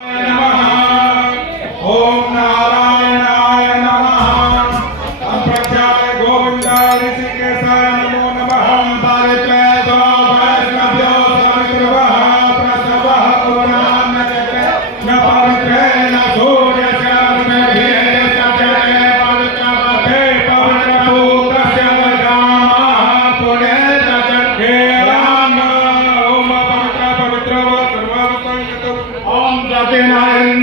ओम नारायणाय नमः। संप्रज्ञाय गोविंदाय ऋषिकेशाय नमो नमः। पारित्र्यतो वैष्णव्यो सवितृवः प्रसवः पुराणचक्रे न पवित्रेण सूर्यस्याग्निभिः सचरे पवित्रवते पवित्रभूतस्य गामः पुनेत चक्रे राम। ओम पवित्र पवित्रव सर्वसंगतो ओम सत्यनारायण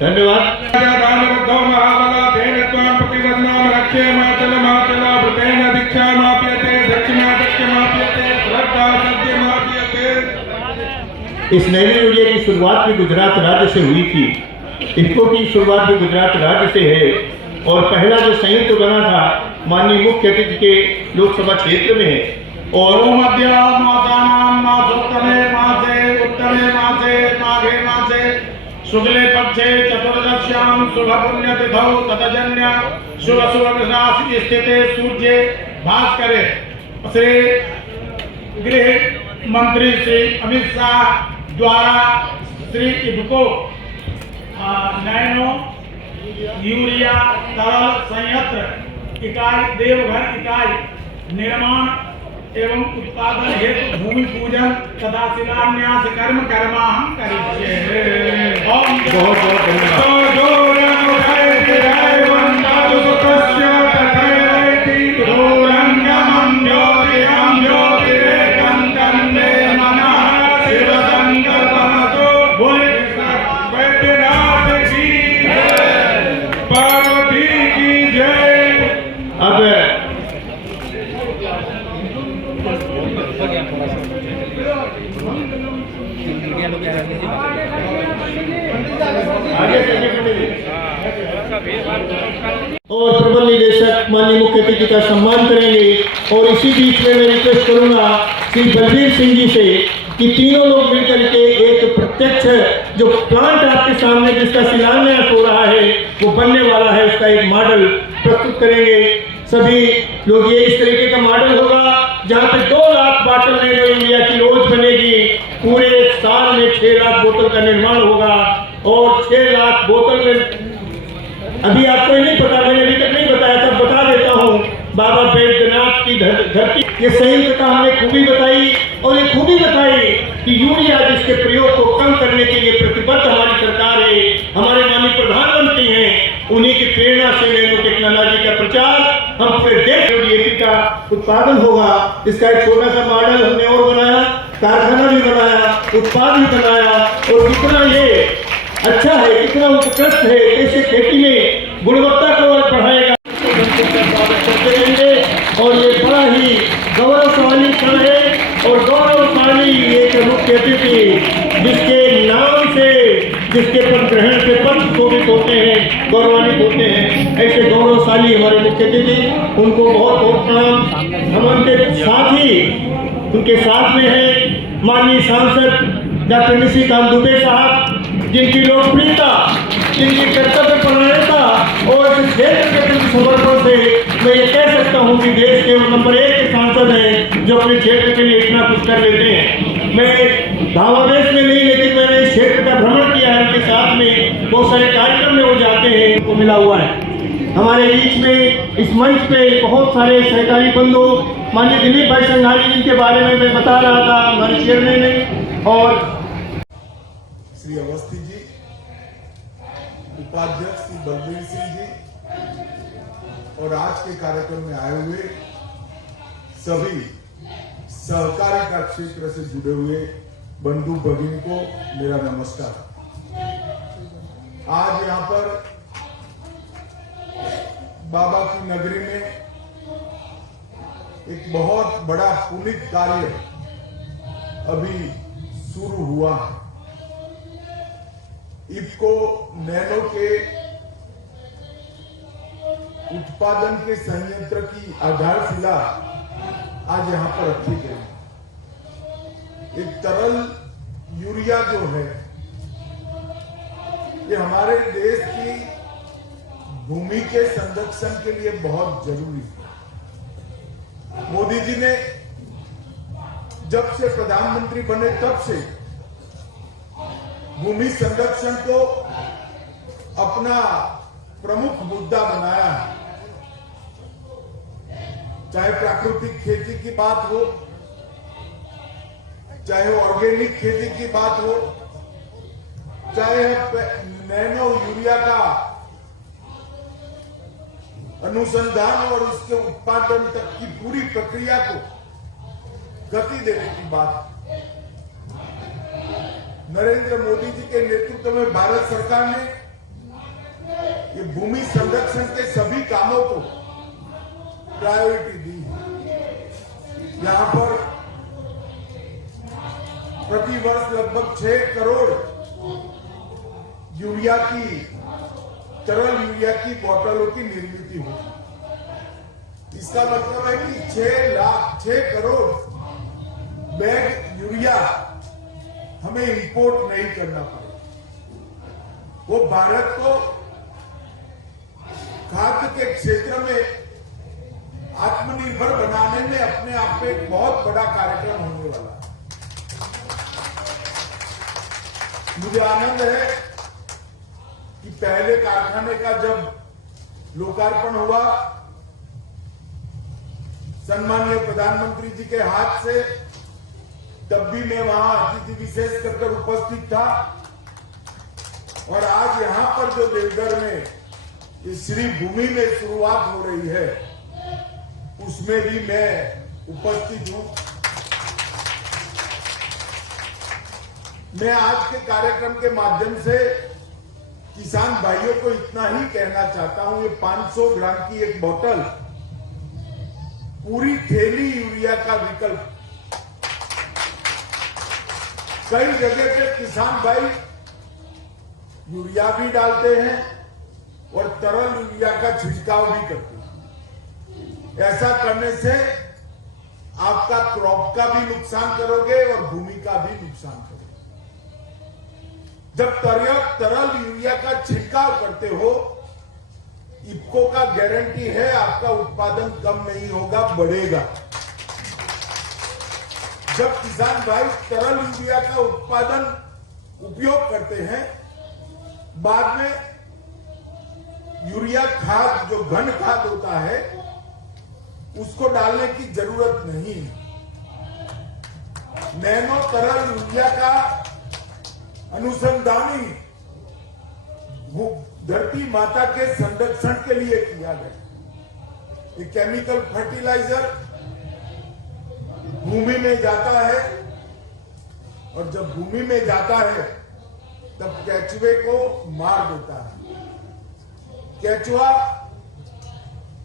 धन्यवाद। इस नए यूरिया की शुरुआत भी गुजरात राज्य से हुई थी। इनको की शुरुआत भी गुजरात राज्य से है और पहला जो संयुक्त बना था माननीय मुख्य अतिथि के लोकसभा क्षेत्र में है। और शुक्ले पक्षे चतुर्दश्याम शुभ पुण्य तिथौ ततजन्य शुभ शुभ राशि स्थिते सूर्य भास्करे श्री गृह मंत्री श्री अमित शाह द्वारा श्री इफको नैनो यूरिया तरल संयंत्र इकाई देवघर इकाई निर्माण एवं उत्पादन हेतु भूमि पूजन तथा शिलान्यास कर्म कर्माहं करिष्ये। बहुत बहुत और प्रबंध निदेशक माननीय मुख्य अतिथि का सम्मान करेंगे। और इसी बीच में मैं रिक्वेस्ट करूंगा श्री बलबीर सिंह जी से कि तीनों लोग मिलकर के एक प्रत्यक्ष जो प्लांट आपके सामने जिसका शिलान्यास हो रहा है वो बनने वाला है उसका एक मॉडल प्रस्तुत करेंगे। सभी लोग ये इस तरीके का मॉडल होगा जहाँ पे 2 लाख बॉटल नैनो यूरिया की रोज बनेगी। पूरे साल में 6 लाख बोतल का निर्माण होगा और 6 लाख बोतल में अभी आपको नहीं पता, मैंने अभी तक नहीं बताया था, बता देता हूँ। बाबा बैद्यनाथ की धरती ये संयंत्र का हमने खूबी बताई और ये खूबी बताई कि यूरिया जिसके प्रयोग को कम करने के लिए प्रतिबद्ध हमारी सरकार है, हमारे माननीय प्रधानमंत्री हैं, उन्हीं की प्रेरणा से नैनो टेक्नोलॉजी का प्रचार हम पूरे देश में डीएपी का उत्पादन होगा। इसका एक छोटा सा मॉडल हमने और बनाया, कारखाना भी बनाया, उत्पाद भी बनाया और कितना ये अच्छा है, कितना उत्कृष्ट है, कैसे खेती में गुणवत्ता को और बढ़ाएगा करते रहेंगे। और ये बड़ा ही गौरवशाली क्षण है और गौरवशाली एक मुख्य अतिथि जिसके नाम से जिसके पद ग्रहण से पद शोभित होते हैं, गौरवान्वित होते हैं, ऐसे गौरवशाली हमारे मुख्य अतिथि, उनको बहुत बहुत प्रणाम। हम उनके साथ में है माननीय सांसद डॉक्टर निशिकांत दुबे साहब, जिनकी लोकप्रियता, जिनकी कर्तव्य परायणता और इस क्षेत्र के प्रति समर्पण से मैं ये कह सकता हूँ कि देश के नंबर 1 के सांसद हैं जो अपने क्षेत्र के लिए इतना कुछ कर लेते हैं। मैं भावावेश में नहीं, लेकिन मैंने इस क्षेत्र का भ्रमण किया है, उनके साथ में बहुत सारे कार्यक्रम में वो जाते हैं, उनको मिला हुआ है। हमारे बीच में इस मंच पे बहुत सारे सहकारी बंधु, माननीय दिलीप भाई संघानी जिनके बारे में मैं बता रहा था, हमारे चेयरमैन ने, और श्री अवस्थी जी, उपाध्यक्ष श्री बलबीर सिंह जी और आज के कार्यक्रम में आए हुए सभी सहकारिता क्षेत्र से जुड़े हुए बंधु भगिनी को मेरा नमस्कार। आज यहाँ पर बाबा की नगरी में एक बहुत बड़ा पुनीत कार्य अभी शुरू हुआ है। इफको नैनो के उत्पादन के संयंत्र की आधारशिला आज यहां पर रखी गई। एक तरल यूरिया जो है ये हमारे देश की भूमि के संरक्षण के लिए बहुत जरूरी है। मोदी जी ने जब से प्रधानमंत्री बने तब से भूमि संरक्षण को अपना प्रमुख मुद्दा बनाया है। चाहे प्राकृतिक खेती की बात हो, चाहे ऑर्गेनिक खेती की बात हो, चाहे नैनो यूरिया का अनुसंधान और उसके उत्पादन तक की पूरी प्रक्रिया को गति देने की बात। नरेंद्र मोदी जी के नेतृत्व में भारत सरकार ने ये भूमि संरक्षण के सभी कामों को प्रायोरिटी दी है। यहां पर प्रति वर्ष लगभग 6 करोड़ यूरिया की, तरल यूरिया की बोतलों की निर्मित होगी। इसका मतलब है कि 6 करोड़ बैग यूरिया हमें इंपोर्ट नहीं करना पड़ेगा। वो भारत को खाद्य के क्षेत्र में आत्मनिर्भर बनाने में अपने आप में एक बहुत बड़ा कार्यक्रम होने वाला है। मुझे आनंद है कि पहले कारखाने का जब लोकार्पण हुआ, सम्माननीय प्रधानमंत्री जी के हाथ से, तब भी मैं वहां अतिथि विशेष कर उपस्थित था। और आज यहां पर जो देवघर में इस श्री भूमि में शुरुआत हो रही है, उसमें भी मैं उपस्थित हूं। मैं आज के कार्यक्रम के माध्यम से किसान भाइयों को इतना ही कहना चाहता हूं, ये 500 ग्राम की एक बोतल पूरी थैली यूरिया का विकल्प। कई जगह पे किसान भाई यूरिया भी डालते हैं और तरल यूरिया का छिड़काव भी करते हैं। ऐसा करने से आपका क्रॉप का भी नुकसान करोगे और भूमि का भी नुकसान करोगे। जब तरल यूरिया का छिड़काव करते हो, इफको का गारंटी है आपका उत्पादन कम नहीं होगा, बढ़ेगा। जब किसान भाई तरल यूरिया का उत्पादन उपयोग करते हैं, बाद में यूरिया खाद जो घन खाद होता है उसको डालने की जरूरत नहीं है। नैनो तरल यूरिया का अनुसंधान ही धरती माता के संरक्षण के लिए किया गया। ये केमिकल फर्टिलाइजर भूमि में जाता है और जब भूमि में जाता है तब केचुए को मार देता है। केचुआ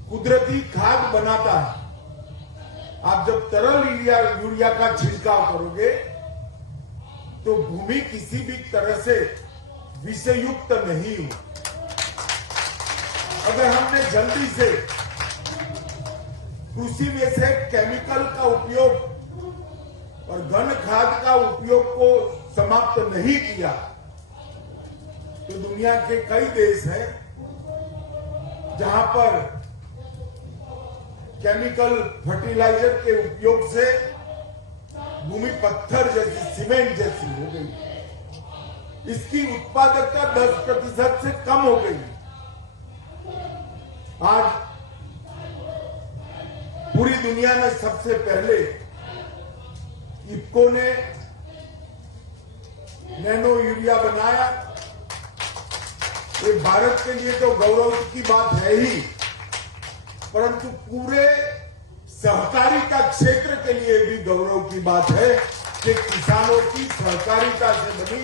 कुदरती खाद बनाता है। आप जब तरल यूरिया का छिड़काव करोगे तो भूमि किसी भी तरह से विषयुक्त नहीं हो। अगर हमने जल्दी से कृषि में से केमिकल का उपयोग और घन खाद का उपयोग को समाप्त नहीं किया तो दुनिया के कई देश हैं जहां पर केमिकल फर्टिलाइजर के उपयोग से भूमि पत्थर जैसी, सीमेंट जैसी हो गई। इसकी उत्पादकता 10% से कम हो गई। आज पूरी दुनिया में सबसे पहले इफको ने नैनो यूरिया बनाया। ये भारत के लिए तो गौरव की बात है ही, परंतु पूरे सहकारिता क्षेत्र के लिए भी गौरव की बात है कि किसानों की सहकारिता से बनी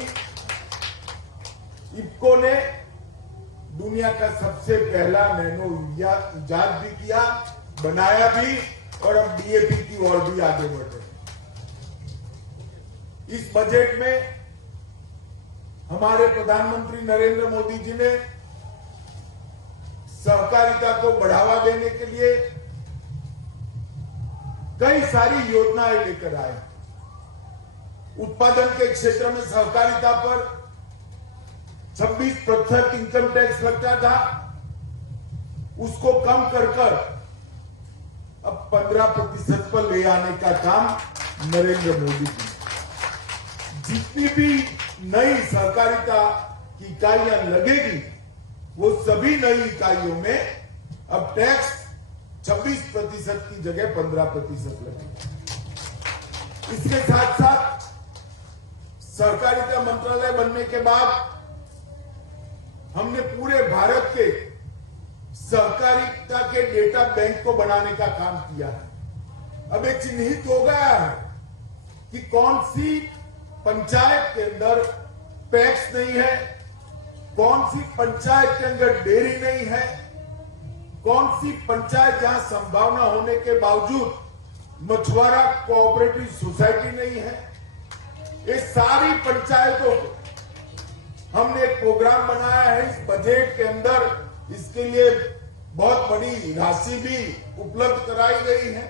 इफको ने दुनिया का सबसे पहला नैनो यूरिया इजाद भी किया, बनाया भी, और अब डीएपी की ओर भी आगे बढ़ रहे हैं। इस बजट में हमारे प्रधानमंत्री नरेंद्र मोदी जी ने सहकारिता को बढ़ावा देने के लिए कई सारी योजनाएं लेकर आए। उत्पादन के क्षेत्र में सहकारिता पर 26% इनकम टैक्स लगता था, उसको कम कर अब 15% पर ले आने का काम नरेंद्र मोदी की। जितनी भी नई सहकारिता की इकाइयां लगेगी, वो सभी नई इकाइयों में अब टैक्स 26% की जगह 15% लगेगा। इसके साथ साथ सहकारिता मंत्रालय बनने के बाद हमने पूरे भारत के सहकारिता के डेटा बैंक को बनाने का काम किया है। अब ये चिन्हित हो गया है कि कौन सी पंचायत के अंदर पैक्स नहीं है, कौन सी पंचायत के अंदर डेयरी नहीं है, कौन सी पंचायत जहां संभावना होने के बावजूद मछुआरा कोऑपरेटिव सोसाइटी नहीं है। ये सारी पंचायतों को हमने एक प्रोग्राम बनाया है इस बजट के अंदर। इसके लिए बहुत बड़ी राशि भी उपलब्ध कराई गई है,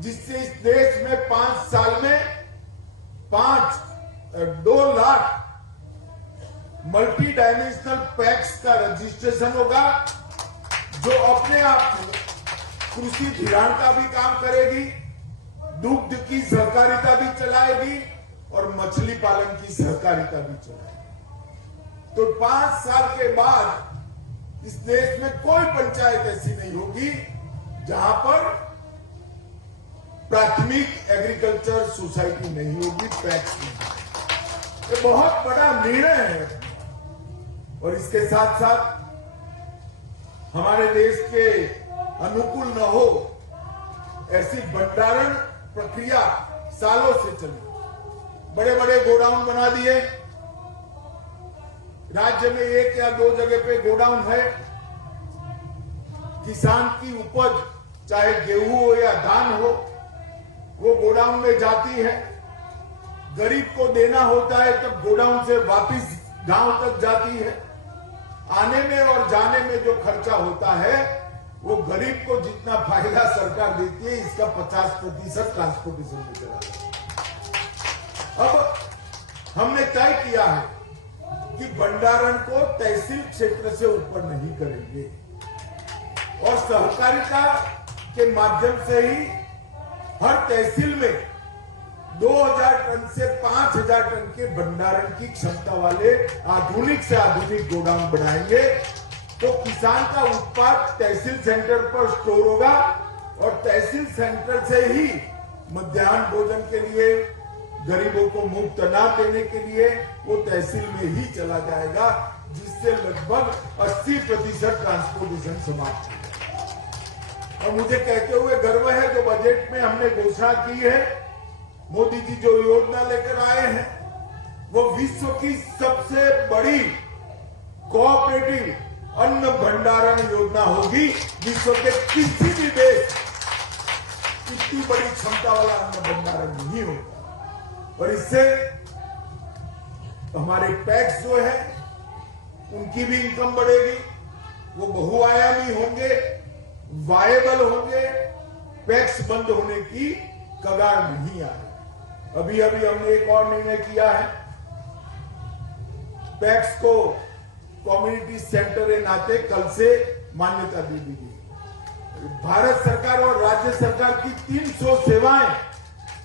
जिससे इस देश में 5 साल में 2 लाख मल्टी डायमेंशनल पैक्स का रजिस्ट्रेशन होगा, जो अपने आप में कृषि धिराण का भी काम करेगी, दुग्ध की सहकारिता भी चलाएगी और मछली पालन की सहकारिता भी चलाएगी। तो 5 साल के बाद इस देश में कोई पंचायत ऐसी नहीं होगी जहां पर प्राथमिक एग्रीकल्चर सोसाइटी नहीं होगी, पैक्स नहीं। ये बहुत बड़ा निर्णय है। और इसके साथ साथ हमारे देश के अनुकूल न हो ऐसी भंडारण प्रक्रिया सालों से चली। बड़े बड़े गोडाउन बना दिए, राज्य में 1 या 2 जगह पे गोडाउन है। किसान की उपज चाहे गेहूं हो या धान हो, वो गोडाउन में जाती है। गरीब को देना होता है तब गोडाउन से वापस गांव तक जाती है। आने में और जाने में जो खर्चा होता है, वो गरीब को जितना फायदा सरकार देती है, इसका 50% ट्रांसपोर्टेशन में चला जाता है। अब हमने तय किया है कि भंडारण को तहसील क्षेत्र से ऊपर नहीं करेंगे और सहकारिता के माध्यम से ही हर तहसील में 2000 टन से 5000 टन के भंडारण की क्षमता वाले आधुनिक से आधुनिक गोदाम बनाएंगे। तो किसान का उत्पाद तहसील सेंटर पर स्टोर होगा और तहसील सेंटर से ही मध्याह्न भोजन के लिए, गरीबों को मुफ्त अनाज देने के लिए वो तहसील में ही चला जाएगा, जिससे लगभग 80% ट्रांसपोर्टेशन समाप्त हो। और मुझे कहते हुए गर्व है, जो बजट में हमने घोषणा की है, मोदी जी जो योजना लेकर आए हैं, वो विश्व की सबसे बड़ी कोऑपरेटिव अन्न भंडारण योजना होगी। विश्व के किसी भी देश इतनी बड़ी क्षमता वाला अन्न भंडारण नहीं होगा। और इससे हमारे पैक्स जो है उनकी भी इनकम बढ़ेगी, वो बहुआयामी होंगे, वायबल होंगे, पैक्स बंद होने की कगार नहीं आ रही। अभी हमने एक और निर्णय किया है, पैक्स को कम्युनिटी सेंटर के नाते कल से मान्यता दे दी गई। भारत सरकार और राज्य सरकार की 300 सेवाएं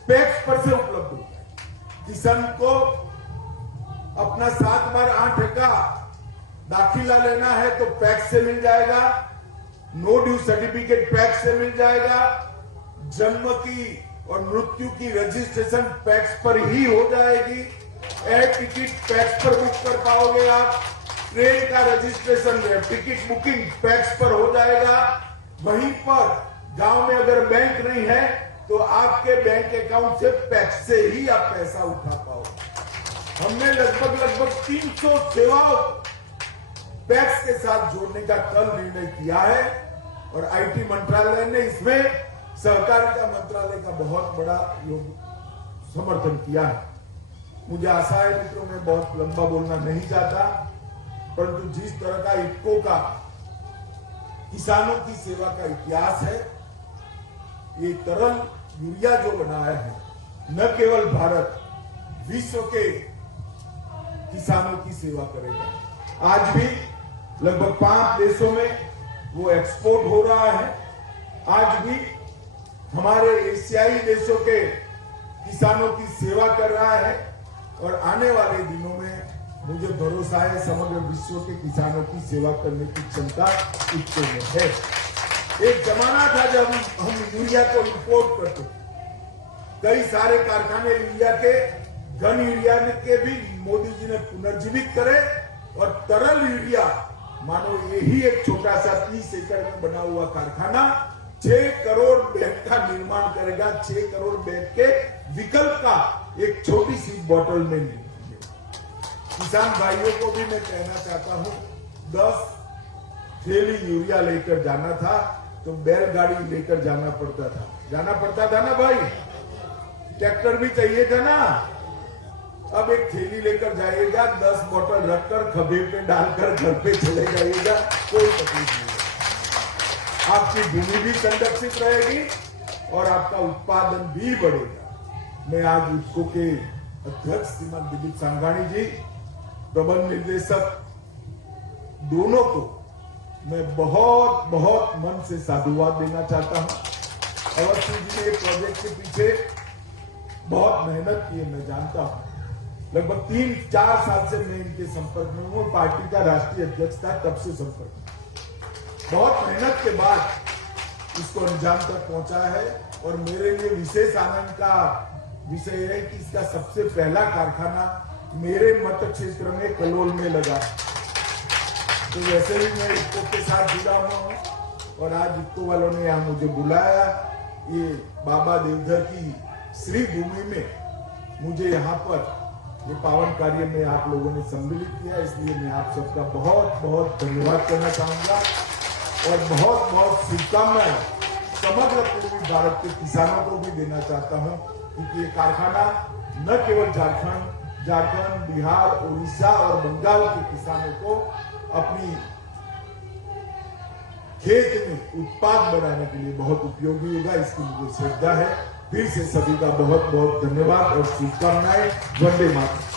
पैक्स पर से उपलब्ध होगी। किसान को अपना 7 बार 8 का दाखिला लेना है तो पैक्स से मिल जाएगा, नो ड्यू सर्टिफिकेट पैक्स से मिल जाएगा, जन्म की और मृत्यु की रजिस्ट्रेशन पैक्स पर ही हो जाएगी, एयर टिकट पैक्स पर बुक कर पाओगे आप, ट्रेन का रजिस्ट्रेशन टिकट बुकिंग पैक्स पर हो जाएगा। वहीं पर गांव में अगर बैंक नहीं है तो आपके बैंक अकाउंट से पैक्स से ही आप पैसा उठा पाओगे। हमने लगभग 300 सेवाओं पैक्स के साथ जोड़ने का कल निर्णय किया है और आईटी मंत्रालय ने इसमें सहकारिता मंत्रालय का बहुत बड़ा समर्थन किया है। मुझे आशा है मित्रों, मैं बहुत लंबा बोलना नहीं चाहता, परंतु जिस तरह का इफ्को का किसानों की सेवा का इतिहास है, ये तरल यूरिया जो बनाया है, न केवल भारत, विश्व के किसानों की सेवा करेगा। आज भी लगभग 5 देशों में वो एक्सपोर्ट हो रहा है। आज भी हमारे एशियाई देशों के किसानों की सेवा कर रहा है और आने वाले दिनों में मुझे भरोसा है समग्र विश्व के किसानों की सेवा करने की क्षमता इसके में है। एक जमाना था जब हम यूरिया को इंपोर्ट करते थे। कई सारे कारखाने यूरिया के, घन यूरिया के भी मोदी जी ने पुनर्जीवित करे और तरल यूरिया, मानो यही एक छोटा सा 30 एकड़ में बना हुआ कारखाना 6 करोड़ बैग का निर्माण करेगा। 6 करोड़ बैग के विकल्प का एक छोटी सी बोतल में नहीं। किसान भाइयों को भी मैं कहना चाहता हूं, 10 थैली यूरिया लेकर जाना था तो बैलगाड़ी लेकर जाना पड़ता था ना भाई, ट्रैक्टर भी चाहिए था ना। अब एक थैली लेकर जाइएगा, 10 बोतल रखकर खभे पे डालकर घर पे चले जाइएगा, कोई तकलीफ नहीं है। आपकी भूमि भी संरक्षित रहेगी और आपका उत्पादन भी बढ़ेगा। मैं आज इसको के अध्यक्ष श्रीमान दिलीप सांघानी जी, प्रबंध निदेशक दोनों को मैं बहुत बहुत मन से साधुवाद देना चाहता हूं। अवस्थी जी ने प्रोजेक्ट के पीछे बहुत मेहनत की है, मैं जानता हूं। लगभग 3-4 साल से मैं इनके संपर्क में हूं। पार्टी का राष्ट्रीय अध्यक्ष था तब से संपर्क में। बहुत मेहनत के बाद इसको अंजाम तक पहुंचा है और मेरे लिए विशेष आनंद का विषय है कि इसका सबसे पहला कारखाना मेरे मत क्षेत्र में कलोल में लगा। तो वैसे ही मैं इफ्को के साथ जुड़ा हुआ हूं और आज इफ्को वालों ने यहाँ मुझे बुलाया। ये बाबा देवधर की श्री भूमि में मुझे यहाँ पर ये पावन कार्य में आप लोगों ने सम्मिलित किया, इसलिए मैं आप सबका बहुत बहुत धन्यवाद करना चाहूंगा और बहुत बहुत शुभकामनाएं समग्र पूर्वी भारत के किसानों को भी देना चाहता हूं, क्योंकि ये कारखाना न केवल झारखंड, बिहार, उड़ीसा और बंगाल के किसानों को अपनी खेत में उत्पाद बढ़ाने के लिए बहुत उपयोगी होगा, इसकी मुझे श्रद्धा है। फिर से सभी का बहुत बहुत धन्यवाद और शुभकामनाएं। वंदे मातरम।